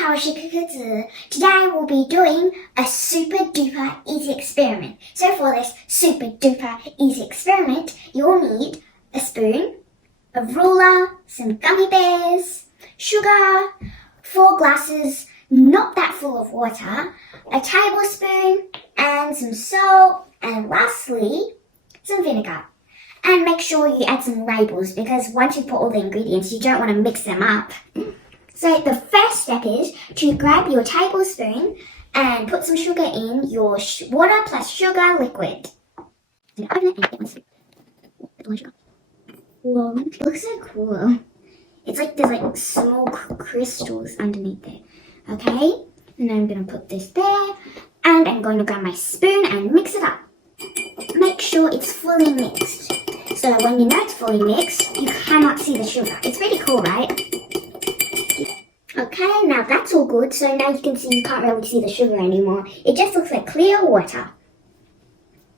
好，我是可可子。Today we'll be doing a super duper easy experiment. So for this super duper easy experiment, you'll need a spoon, a ruler, some gummy bears, sugar, 4 glasses, not that full of water, a tablespoon, and some salt, and lastly, some vinegar. And make sure you add some labels because once you put all the ingredients, you don't want to mix them up. So the first step is to grab your tablespoon and put some sugar in your water plus sugar liquid. Open it and get one scoop. Whoa, it looks so cool. It's like there's like small crystals underneath there. Okay, and then I'm going to put this there and I'm going to grab my spoon and mix it up. Make sure it's fully mixed. So when you know it's fully mixed, you cannot see the sugar. It's pretty cool, right? Okay, now that's all good. So now you can see you can't really see the sugar anymore. It just looks like clear water.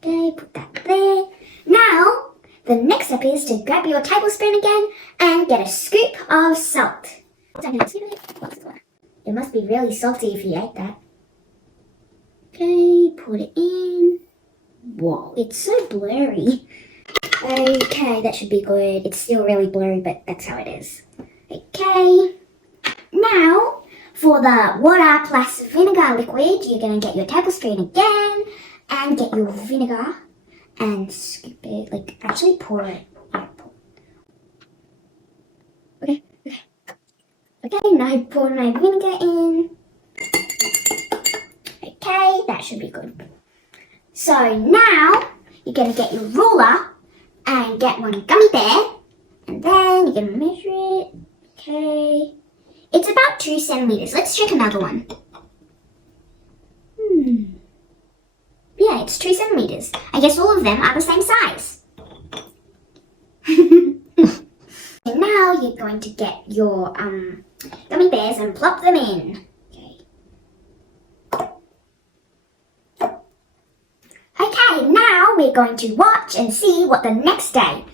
Okay, put that there. Now, the next step is to grab your tablespoon again and get a scoop of salt. It must be really salty if you ate that. Okay, put it in. Whoa, it's so blurry. Okay, that should be good. It's still really blurry, but that's how it is. Okay. Now, for the water plus vinegar liquid, you're going to get your tablespoon again and get your vinegar and scoop it, like actually pour it. Okay. Okay, now I pour my vinegar in. Okay, that should be good. So now, you're going to get your ruler and get one gummy bear, and then you're going to measure it. Okay. It's about 2 centimeters. Let's check another one. Yeah, it's 2 centimeters. I guess all of them are the same size. And now you're going to get your gummy bears and plop them in. Okay, now we're going to watch and see what the next day.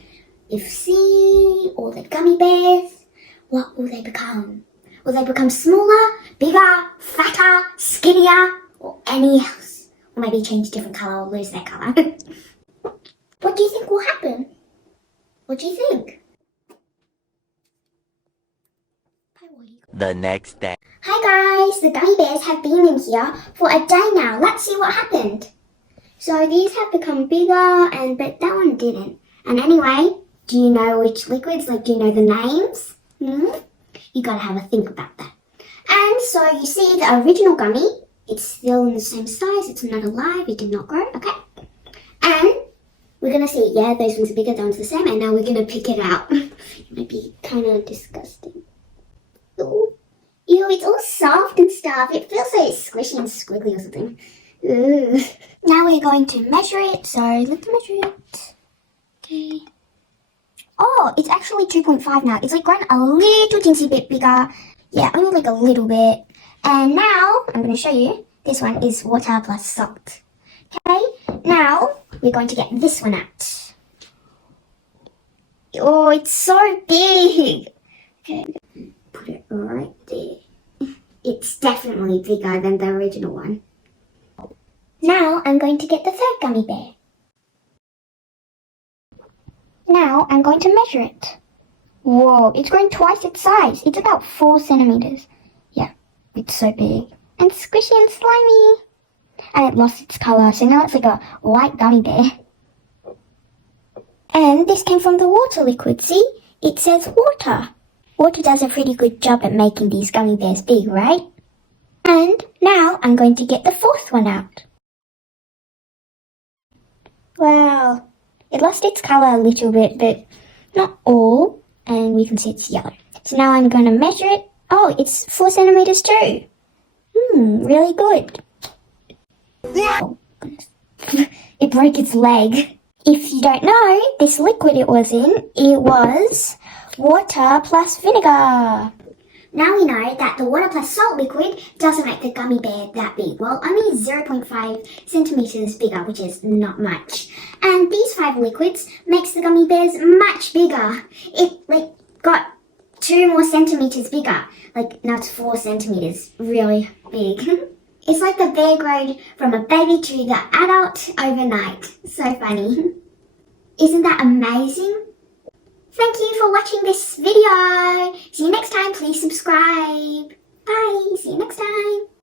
If see all the gummy bears, what will they become? Will they become smaller, bigger, fatter, skinnier, or any else? Or maybe change different colour or lose their colour. What do you think will happen? What do you think? The next day. Hi guys, the gummy bears have been in here for a day now. Let's see what happened. So these have become bigger, but that one didn't. And anyway, do you know which liquids? Like, do you know the names? You gotta have a think about that. And so you see the original gummy, it's still in the same size, it's not alive, it did not grow, okay? And we're gonna see, yeah, those ones are bigger, those ones the same, and now we're gonna pick it out. It might be kind of disgusting. Ooh. Ew, it's all soft and stuff. It feels like it's squishy and squiggly or something. Ooh. Now we're going to measure it, so let's measure it. Okay. Oh, it's actually 2.5 now. It's like grown a little teensy bit bigger. Yeah, only like a little bit. And now, I'm going to show you, this one is water plus salt. Okay, now we're going to get this one out. Oh, it's so big. Okay, put it right there. It's definitely bigger than the original one. Now I'm going to get the third gummy bear. Now I'm going to measure it. Whoa, it's grown twice its size. It's about 4 centimeters. Yeah, it's so big. And squishy and slimy. And it lost its color, so now it's like a white gummy bear. And this came from the water liquid, see? It says water. Water does a pretty good job at making these gummy bears big, right? And now I'm going to get the fourth one out. Wow, it lost its colour a little bit, but not all, and we can see it's yellow. So now I'm going to measure it. Oh, it's 4 centimeters too. Really good. Oh, goodness. It broke its leg. If you don't know, this liquid it was water plus vinegar. Now we know that the water plus salt liquid doesn't make the gummy bear that big. Well, only 0.5 centimeters bigger, which is not much. And these 5 liquids makes the gummy bears much bigger. It got 2 more centimeters bigger. Like, now it's 4 centimeters. Really big. It's like the bear growed from a baby to the adult overnight. So funny. Isn't that amazing? Thank you for watching this video. See you next time. Please subscribe. Bye. See you next time.